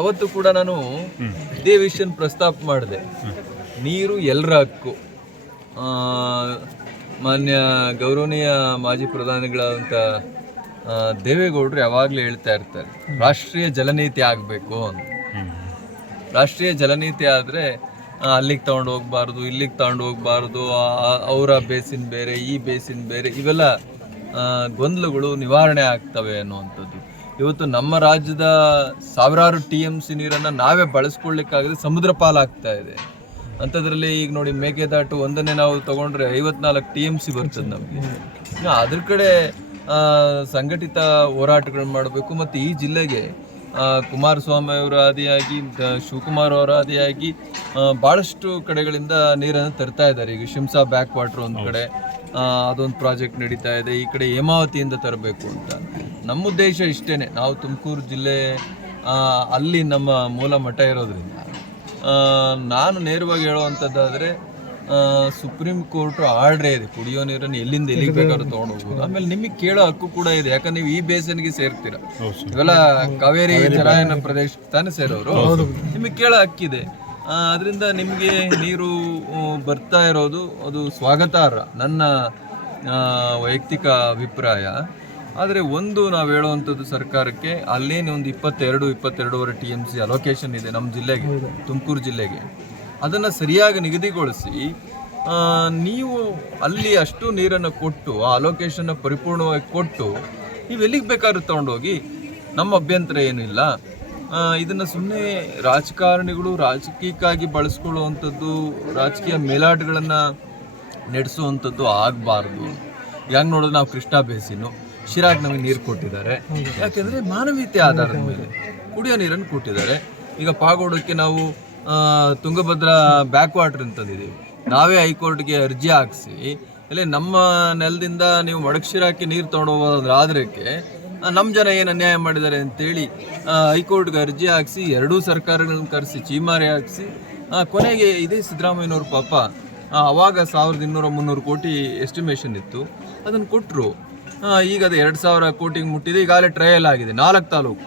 ಅವತ್ತು ಕೂಡ ನಾನು ಇದೇ ವಿಷಯನ ಪ್ರಸ್ತಾಪ ಮಾಡಿದೆ ನೀರು ಎಲ್ಲರ ಹಕ್ಕು ಮಾನ್ಯ ಗೌರವನೀಯ ಮಾಜಿ ಪ್ರಧಾನಿಗಳಾದಂಥ ದೇವೇಗೌಡರು ಯಾವಾಗಲೂ ಹೇಳ್ತಾ ಇರ್ತಾರೆ ರಾಷ್ಟ್ರೀಯ ಜಲನೀತಿ ಆಗಬೇಕು ಅಂತ ರಾಷ್ಟ್ರೀಯ ಜಲನೀತಿ ಆದರೆ ಅಲ್ಲಿಗೆ ತಗೊಂಡು ಹೋಗ್ಬಾರ್ದು ಇಲ್ಲಿಗೆ ತಗೊಂಡು ಹೋಗ್ಬಾರ್ದು ಅವರ ಬೇಸಿನ ಬೇರೆ ಈ ಬೇಸಿನ ಬೇರೆ ಇವೆಲ್ಲ ಗೊಂದಲಗಳು ನಿವಾರಣೆ ಆಗ್ತವೆ ಅನ್ನುವಂಥದ್ದು ಇವತ್ತು ನಮ್ಮ ರಾಜ್ಯದ ಸಾವಿರಾರು ಟಿ ಎಮ್ ಸಿ ನೀರನ್ನು ನಾವೇ ಬಳಸ್ಕೊಳ್ಳಿಕ್ಕಾಗದೆ ಸಮುದ್ರ ಪಾಲಾಗ್ತಾ ಇದೆ ಅಂಥದ್ರಲ್ಲಿ ಈಗ ನೋಡಿ ಮೇಕೆದಾಟು ಒಂದನ್ನೇ ನಾವು ತಗೊಂಡ್ರೆ ಐವತ್ನಾಲ್ಕು ಟಿ ಎಮ್ ಸಿ ಬರ್ತದೆ ನಮಗೆ ಅದ್ರ ಕಡೆ ಸಂಘಟಿತ ಹೋರಾಟಗಳು ಮಾಡಬೇಕು ಮತ್ತು ಈ ಜಿಲ್ಲೆಗೆ ಕುಮಾರಸ್ವಾಮಿ ಅವರ ಆದಿಯಾಗಿ ಶಿವಕುಮಾರ್ ಅವರ ಆದಿಯಾಗಿ ಭಾಳಷ್ಟು ಕಡೆಗಳಿಂದ ನೀರನ್ನು ತರ್ತಾ ಇದ್ದಾರೆ ಈಗ ಶಿಮ್ಸಾ ಬ್ಯಾಕ್ ವಾಟ್ರ್ ಒಂದು ಕಡೆ ಅದೊಂದು ಪ್ರಾಜೆಕ್ಟ್ ನಡೀತಾ ಇದೆ ಈ ಕಡೆ ಹೇಮಾವತಿಯಿಂದ ತರಬೇಕು ಅಂತ ನಮ್ಮ ಉದ್ದೇಶ ಇಷ್ಟೇ ನಾವು ತುಮಕೂರು ಜಿಲ್ಲೆ ಅಲ್ಲಿ ನಮ್ಮ ಮೂಲ ಮಠ ಇರೋದ್ರಿಂದ ನಾನು ನೇರವಾಗಿ ಹೇಳುವಂಥದ್ದಾದರೆ ಸುಪ್ರೀಂ ಕೋರ್ಟ್ ಆರ್ಡ್ರೇ ಇದೆ ಕುಡಿಯೋ ನೀರನ್ನು ಎಲ್ಲಿಂದ ಎಲ್ಲಿಗೆ ಬೇಕಾದ್ರೂ ತೊಗೊಂಡು ಹೋಗ್ಬೋದು ಆಮೇಲೆ ನಿಮಗೆ ಕೇಳೋ ಹಕ್ಕು ಕೂಡ ಇದೆ ಯಾಕಂದ್ರೆ ನೀವು ಈ ಬೇಸನ್ಗೆ ಸೇರ್ತೀರ ಇವೆಲ್ಲ ಕಾವೇರಿ ಜಲಾಯನ ಪ್ರದೇಶ ತಾನೇ ಸೇರೋರು ನಿಮಗೆ ಕೇಳೋ ಹಕ್ಕಿದೆ ಅದರಿಂದ ನಿಮಗೆ ನೀರು ಬರ್ತಾ ಇರೋದು ಅದು ಸ್ವಾಗತಾರ್ಹ ನನ್ನ ವೈಯಕ್ತಿಕ ಅಭಿಪ್ರಾಯ ಆದರೆ ಒಂದು ನಾವು ಹೇಳುವಂಥದ್ದು ಸರ್ಕಾರಕ್ಕೆ ಅಲ್ಲೇನು ಒಂದು ಇಪ್ಪತ್ತೆರಡು ಇಪ್ಪತ್ತೆರಡುವರೆ ಟಿ ಎಮ್ ಸಿ ಅಲೋಕೇಶನ್ ಇದೆ ನಮ್ಮ ಜಿಲ್ಲೆಗೆ ತುಮಕೂರು ಜಿಲ್ಲೆಗೆ ಅದನ್ನು ಸರಿಯಾಗಿ ನಿಗದಿಗೊಳಿಸಿ ನೀವು ಅಲ್ಲಿ ಅಷ್ಟು ನೀರನ್ನು ಕೊಟ್ಟು ಆ ಅಲೋಕೇಶನ್ನ ಪರಿಪೂರ್ಣವಾಗಿ ಕೊಟ್ಟು ನೀವು ಎಲ್ಲಿಗೆ ಬೇಕಾದ್ರೂ ತೊಗೊಂಡೋಗಿ ನಮ್ಮ ಅಭ್ಯಂತರ ಏನಿಲ್ಲ ಇದನ್ನು ಸುಮ್ಮನೆ ರಾಜಕಾರಣಿಗಳು ರಾಜಕೀಯಕ್ಕಾಗಿ ಬಳಸ್ಕೊಳ್ಳುವಂಥದ್ದು ರಾಜಕೀಯ ಮೇಲಾಟಗಳನ್ನು ನಡೆಸುವಂಥದ್ದು ಆಗಬಾರ್ದು ಹೆಂಗೆ ನೋಡಿದ್ರೆ ನಾವು ಕೃಷ್ಣ ಬೇಸಿನು ಶಿರಾಗ್ ನಮಗೆ ನೀರು ಕೊಟ್ಟಿದ್ದಾರೆ ಯಾಕೆಂದರೆ ಮಾನವೀಯತೆ ಆಧಾರದ ಮೇಲೆ ಕುಡಿಯೋ ನೀರನ್ನು ಕೊಟ್ಟಿದ್ದಾರೆ ಈಗ ಪಾಗೋಡಕ್ಕೆ ನಾವು ತುಂಗಭದ್ರಾ ಬ್ಯಾಕ್ ವಾಟರ್ ತಂದಿದ್ದೀವಿ ನಾವೇ ಹೈಕೋರ್ಟ್ಗೆ ಅರ್ಜಿ ಹಾಕಿಸಿ ಇಲ್ಲಿ ನಮ್ಮ ನೆಲದಿಂದ ನೀವು ಮಡಕ್ಷಿರಾಕಿ ನೀರು ತೊಗೊಂಡೋಗೋದ್ರ ಆದ್ರಕ್ಕೆ ನಮ್ಮ ಜನ ಏನು ಅನ್ಯಾಯ ಮಾಡಿದ್ದಾರೆ ಅಂತೇಳಿ ಹೈಕೋರ್ಟ್ಗೆ ಅರ್ಜಿ ಹಾಕಿಸಿ ಎರಡೂ ಸರ್ಕಾರಗಳನ್ನ ಕರೆಸಿ ಚೀಮಾರಿ ಹಾಕಿಸಿ ಕೊನೆಗೆ ಇದೇ ಸಿದ್ದರಾಮಯ್ಯನವ್ರ ಪಾಪ ಅವಾಗ ಸಾವಿರದ ಇನ್ನೂರ ಮುನ್ನೂರು ಕೋಟಿ ಎಸ್ಟಿಮೇಷನ್ ಇತ್ತು ಅದನ್ನು ಕೊಟ್ಟರು ಈಗ ಅದು ಎರಡು ಸಾವಿರ ಕೋಟಿಗೆ ಮುಟ್ಟಿದೆ ಈಗಾಗಲೇ ಟ್ರಯಲ್ ಆಗಿದೆ ನಾಲ್ಕು ತಾಲೂಕು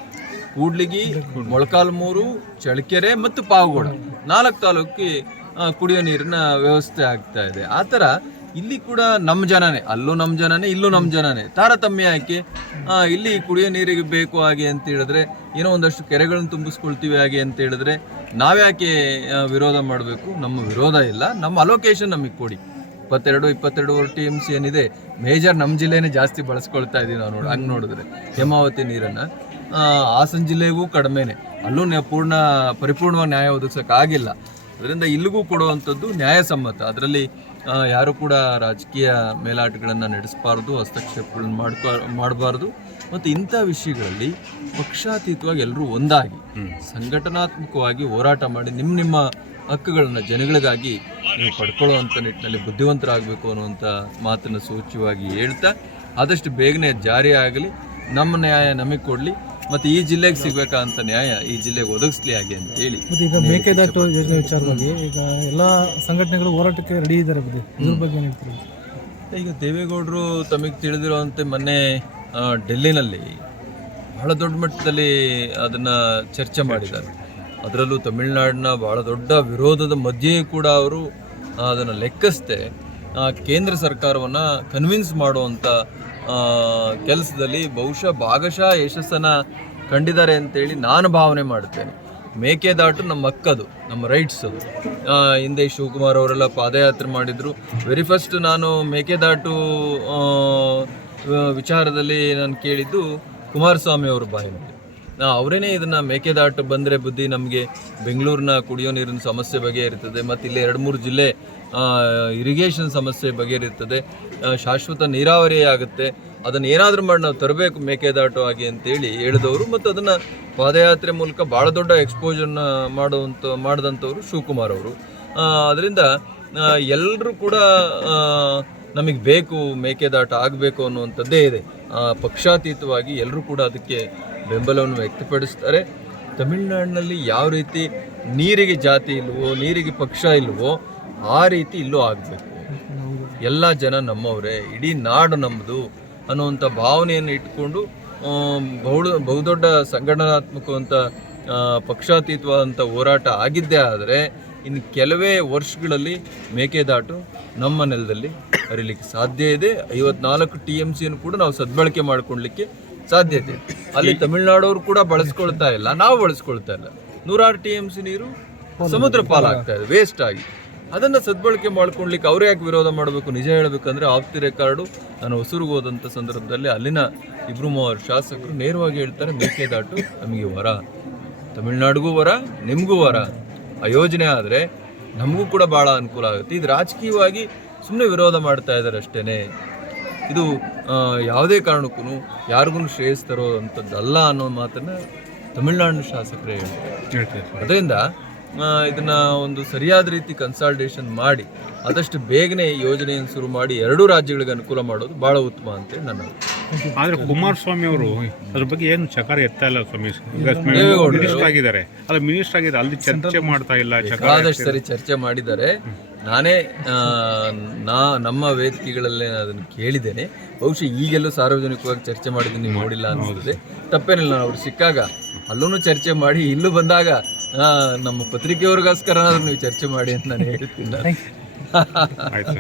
ಕೂಡ್ಲಿಗಿ ಮೊಳಕಾಲ್ಮೂರು ಚಳಕೆರೆ ಮತ್ತು ಪಾವಗೋಡ ನಾಲ್ಕು ತಾಲೂಕಿ ಕುಡಿಯೋ ನೀರಿನ ವ್ಯವಸ್ಥೆ ಆಗ್ತಾ ಇದೆ ಆ ಥರ ಇಲ್ಲಿ ಕೂಡ ನಮ್ಮ ಜನನೇ ಅಲ್ಲೂ ನಮ್ಮ ಜನನೇ ಇಲ್ಲೂ ನಮ್ಮ ಜನನೇ ತಾರತಮ್ಯ ಯಾಕೆ ಇಲ್ಲಿ ಕುಡಿಯೋ ನೀರಿಗೆ ಬೇಕು ಹಾಗೆ ಅಂತ ಹೇಳಿದ್ರೆ ಏನೋ ಒಂದಷ್ಟು ಕೆರೆಗಳನ್ನು ತುಂಬಿಸ್ಕೊಳ್ತೀವಿ ಹಾಗೆ ಅಂತ ಹೇಳಿದ್ರೆ ನಾವ್ಯಾಕೆ ವಿರೋಧ ಮಾಡಬೇಕು ನಮ್ಮ ವಿರೋಧ ಇಲ್ಲ ನಮ್ಮ ಅಲೋಕೇಶನ್ ನಮಗೆ ಕೊಡಿ ಇಪ್ಪತ್ತೆರಡು ಇಪ್ಪತ್ತೆರಡು ಟಿ ಎಮ್ ಸಿ ಏನಿದೆ ಮೇಜರ್ ನಮ್ಮ ಜಿಲ್ಲೆನೇ ಜಾಸ್ತಿ ಬಳಸ್ಕೊಳ್ತಾ ಇದ್ದೀವಿ ನಾವು ನೋಡಿ ಹಂಗೆ ನೋಡಿದ್ರೆ ಹೇಮಾವತಿ ನೀರನ್ನು ಹಾಸನ ಜಿಲ್ಲೆಗೂ ಕಡಿಮೆನೇ ಅಲ್ಲೂ ಪೂರ್ಣ ಪರಿಪೂರ್ಣವಾಗಿ ನ್ಯಾಯ ಆಗಿಲ್ಲ ಅದರಿಂದ ಇಲ್ಲಿಗೂ ಕೊಡುವಂಥದ್ದು ನ್ಯಾಯಸಮ್ಮತ ಅದರಲ್ಲಿ ಯಾರು ಕೂಡ ರಾಜಕೀಯ ಮೇಲಾಟಗಳನ್ನು ನಡೆಸಬಾರ್ದು ಹಸ್ತಕ್ಷೇಪಗಳನ್ನ ಮಾಡ್ಕೋ ಮಾಡಬಾರ್ದು ಮತ್ತು ಇಂಥ ವಿಷಯಗಳಲ್ಲಿ ಪಕ್ಷಾತೀತವಾಗಿ ಎಲ್ಲರೂ ಒಂದಾಗಿ ಸಂಘಟನಾತ್ಮಕವಾಗಿ ಹೋರಾಟ ಮಾಡಿ ನಿಮ್ಮ ನಿಮ್ಮ ಹಕ್ಕುಗಳನ್ನು ಜನಗಳಿಗಾಗಿ ನೀವು ಪಡ್ಕೊಳ್ಳುವಂಥ ನಿಟ್ಟಿನಲ್ಲಿ ಬುದ್ಧಿವಂತರಾಗಬೇಕು ಅನ್ನುವಂಥ ಮಾತನ್ನು ಸೂಚ್ಯವಾಗಿ ಹೇಳ್ತಾ ಆದಷ್ಟು ಬೇಗನೆ ಜಾರಿ ಆಗಲಿ ನಮ್ಮ ನ್ಯಾಯ ನಮಗೆ ಕೊಡಲಿ ಮತ್ತು ಈ ಜಿಲ್ಲೆಗೆ ಅಂತ ನ್ಯಾಯ ಈ ಜಿಲ್ಲೆಗೆ ಒದಗಿಸ್ಲಿ ಹಾಗೆ ಅಂತ ಹೇಳಿ ಈಗ ಮೇಕೆದಾಟು ಯೋಜನೆ ವಿಚಾರವಾಗಿ ಈಗ ಎಲ್ಲ ಸಂಘಟನೆಗಳು ಹೋರಾಟಕ್ಕೆ ರೆಡಿ ಇದ್ದಾರೆ ಇದ್ರ ಬಗ್ಗೆ ಈಗ ದೇವೇಗೌಡರು ತಮಗೆ ತಿಳಿದಿರುವಂತೆ ಮೊನ್ನೆ ಡೆಲ್ಲಿನಲ್ಲಿ ಬಹಳ ದೊಡ್ಡ ಮಟ್ಟದಲ್ಲಿ ಅದನ್ನು ಚರ್ಚೆ ಮಾಡಿದ್ದಾರೆ ಅದರಲ್ಲೂ ತಮಿಳ್ನಾಡಿನ ಭಾಳ ದೊಡ್ಡ ವಿರೋಧದ ಮಧ್ಯೆಯೂ ಕೂಡ ಅವರು ಅದನ್ನು ಲೆಕ್ಕಿಸದೆ ಕೇಂದ್ರ ಸರ್ಕಾರವನ್ನು ಕನ್ವಿನ್ಸ್ ಮಾಡುವಂಥ ಕೆಲಸದಲ್ಲಿ ಬಹುಶಃ ಭಾಗಶಃ ಯಶಸ್ಸನ್ನು ಕಂಡಿದ್ದಾರೆ ಅಂತೇಳಿ ನಾನು ಭಾವನೆ ಮಾಡುತ್ತೇನೆ ಮೇಕೆದಾಟು ನಮ್ಮ ಅಕ್ಕದು ನಮ್ಮ ರೈಟ್ಸ್ ಅದು ಹಿಂದೆ ಶಿವಕುಮಾರ್ ಅವರೆಲ್ಲ ಪಾದಯಾತ್ರೆ ಮಾಡಿದರು ವೆರಿ ಫಸ್ಟ್ ನಾನು ಮೇಕೆದಾಟು ವಿಚಾರದಲ್ಲಿ ನಾನು ಕೇಳಿದ್ದು ಕುಮಾರಸ್ವಾಮಿ ಅವರ ಬಾಯಲ್ಲಿ ಅವರೇನೆ ಅವರೇನೇ ಇದನ್ನು ಮೇಕೆದಾಟು ಬಂದರೆ ಬುದ್ಧಿ ನಮಗೆ ಬೆಂಗಳೂರಿನ ಕುಡಿಯೋ ನೀರಿನ ಸಮಸ್ಯೆ ಬಗೆಹರಿತದೆ ಮತ್ತು ಇಲ್ಲಿ ಎರಡು ಮೂರು ಜಿಲ್ಲೆ ಇರಿಗೇಷನ್ ಸಮಸ್ಯೆ ಇರ್ತದೆ ಶಾಶ್ವತ ನೀರಾವರಿ ಆಗುತ್ತೆ ಅದನ್ನು ಏನಾದರೂ ಮಾಡಿ ನಾವು ತರಬೇಕು ಮೇಕೆದಾಟು ಆಗಿ ಅಂತೇಳಿ ಹೇಳಿದವರು ಮತ್ತು ಅದನ್ನು ಪಾದಯಾತ್ರೆ ಮೂಲಕ ಭಾಳ ದೊಡ್ಡ ಎಕ್ಸ್ಪೋಜರ್ನ ಮಾಡುವಂಥ ಮಾಡಿದಂಥವ್ರು ಶಿವಕುಮಾರ್ ಅವರು ಅದರಿಂದ ಎಲ್ಲರೂ ಕೂಡ ನಮಗೆ ಬೇಕು ಮೇಕೆದಾಟ ಆಗಬೇಕು ಅನ್ನುವಂಥದ್ದೇ ಇದೆ ಪಕ್ಷಾತೀತವಾಗಿ ಎಲ್ಲರೂ ಕೂಡ ಅದಕ್ಕೆ ಬೆಂಬಲವನ್ನು ವ್ಯಕ್ತಪಡಿಸ್ತಾರೆ ತಮಿಳ್ನಾಡಿನಲ್ಲಿ ಯಾವ ರೀತಿ ನೀರಿಗೆ ಜಾತಿ ಇಲ್ವೋ ನೀರಿಗೆ ಪಕ್ಷ ಇಲ್ವೋ ಆ ರೀತಿ ಇಲ್ಲೂ ಆಗಬೇಕು ಎಲ್ಲ ಜನ ನಮ್ಮವರೇ ಇಡೀ ನಾಡು ನಮ್ಮದು ಅನ್ನುವಂಥ ಭಾವನೆಯನ್ನು ಇಟ್ಕೊಂಡು ಬಹು ಬಹುದೊಡ್ಡ ಸಂಘಟನಾತ್ಮಕವಂಥ ಪಕ್ಷಾತೀತವಾದಂಥ ಹೋರಾಟ ಆಗಿದ್ದೇ ಆದರೆ ಇನ್ನು ಕೆಲವೇ ವರ್ಷಗಳಲ್ಲಿ ಮೇಕೆದಾಟು ನಮ್ಮ ನೆಲದಲ್ಲಿ ಅರಿಲಿಕ್ಕೆ ಸಾಧ್ಯ ಇದೆ ಐವತ್ನಾಲ್ಕು ಟಿ ಎಮ್ ಸಿಯನ್ನು ಕೂಡ ನಾವು ಸದ್ಬಳಕೆ ಮಾಡಿಕೊಳ್ಳಲಿಕ್ಕೆ ಸಾಧ್ಯತೆ ಅಲ್ಲಿ ತಮಿಳ್ನಾಡವ್ರು ಕೂಡ ಬಳಸ್ಕೊಳ್ತಾ ಇಲ್ಲ ನಾವು ಬಳಸ್ಕೊಳ್ತಾ ಇಲ್ಲ ನೂರಾರು ಟಿ ಎಮ್ ಸಿ ನೀರು ಸಮುದ್ರ ಪಾಲಾಗ್ತಾ ಇದೆ ವೇಸ್ಟ್ ಆಗಿ ಅದನ್ನು ಸದ್ಬಳಕೆ ಮಾಡ್ಕೊಳ್ಲಿಕ್ಕೆ ಅವ್ರು ಯಾಕೆ ವಿರೋಧ ಮಾಡಬೇಕು ನಿಜ ಹೇಳಬೇಕಂದ್ರೆ ಆಪ್ತಿ ರೆಕಾರ್ಡು ನಾನು ಹೊಸೂರಿಗೆ ಹೋದಂಥ ಸಂದರ್ಭದಲ್ಲಿ ಅಲ್ಲಿನ ಇಬ್ರು ಮೂವರು ಶಾಸಕರು ನೇರವಾಗಿ ಹೇಳ್ತಾರೆ ಮೇಕೆದಾಟು ನಮಗೆ ವರ ತಮಿಳ್ನಾಡಿಗೂ ವರ ನಿಮಗೂ ವರ ಆ ಯೋಜನೆ ಆದರೆ ನಮಗೂ ಕೂಡ ಭಾಳ ಅನುಕೂಲ ಆಗುತ್ತೆ ಇದು ರಾಜಕೀಯವಾಗಿ ಸುಮ್ಮನೆ ವಿರೋಧ ಮಾಡ್ತಾ ಇದ್ದಾರೆ ಅಷ್ಟೇ ಇದು ಯಾವುದೇ ಕಾರಣಕ್ಕೂ ಯಾರಿಗೂ ಶ್ರೇಯಸ್ ಅಂಥದ್ದಲ್ಲ ಅನ್ನೋ ಮಾತನ್ನ ತಮಿಳ್ನಾಡು ಶಾಸಕರೇ ಹೇಳ್ತಾರೆ ಅದರಿಂದ ಇದನ್ನ ಒಂದು ಸರಿಯಾದ ರೀತಿ ಕನ್ಸಲ್ಟೇಷನ್ ಮಾಡಿ ಆದಷ್ಟು ಬೇಗನೆ ಯೋಜನೆಯನ್ನು ಶುರು ಮಾಡಿ ಎರಡೂ ರಾಜ್ಯಗಳಿಗೆ ಅನುಕೂಲ ಮಾಡೋದು ಬಹಳ ಉತ್ತಮ ಅಂತೇಳಿ ನನ್ನ ಆದ್ರೆ ಕುಮಾರಸ್ವಾಮಿ ಅವರು ಅದ್ರ ಬಗ್ಗೆ ಏನು ಚಕಾರ ಎತ್ತಾ ಇಲ್ಲ ಸ್ವಾಮಿ ಆಗಿದ್ದಾರೆ ಮಿನಿಸ್ಟರ್ ಆಗಿದ್ದಾರೆ ಅಲ್ಲಿ ಚರ್ಚೆ ಮಾಡ್ತಾ ಇಲ್ಲ ಆದಷ್ಟು ಸರಿ ಚರ್ಚೆ ಮಾಡಿದ್ದಾರೆ ನಾನೇ ನಾ ನಮ್ಮ ವೇದಿಕೆಗಳಲ್ಲೇ ಅದನ್ನು ಕೇಳಿದ್ದೇನೆ ಬಹುಶಃ ಈಗೆಲ್ಲೂ ಸಾರ್ವಜನಿಕವಾಗಿ ಚರ್ಚೆ ನೀವು ನೋಡಿಲ್ಲ ಅನ್ನೋದೇ ತಪ್ಪೇನಿಲ್ಲ ನಾನು ಅವ್ರು ಸಿಕ್ಕಾಗ ಅಲ್ಲೂ ಚರ್ಚೆ ಮಾಡಿ ಇಲ್ಲೂ ಬಂದಾಗ ನಮ್ಮ ಪತ್ರಿಕೆಯವ್ರಿಗೋಸ್ಕರ ನೀವು ಚರ್ಚೆ ಮಾಡಿ ಅಂತ ನಾನು ಹೇಳ್ತೀನಿ